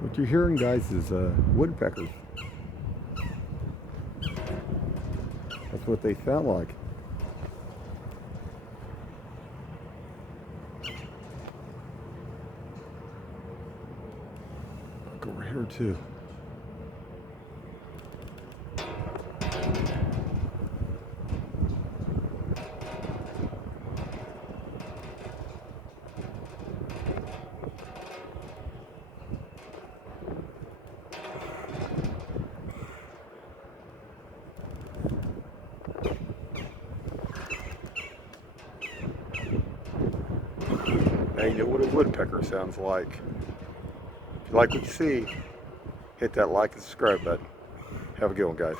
What you're hearing, guys, is woodpeckers. That's what they sound like. Look over here too. Now you know what a woodpecker sounds like. If you like what you see, hit that like and subscribe button. Have a good one, guys.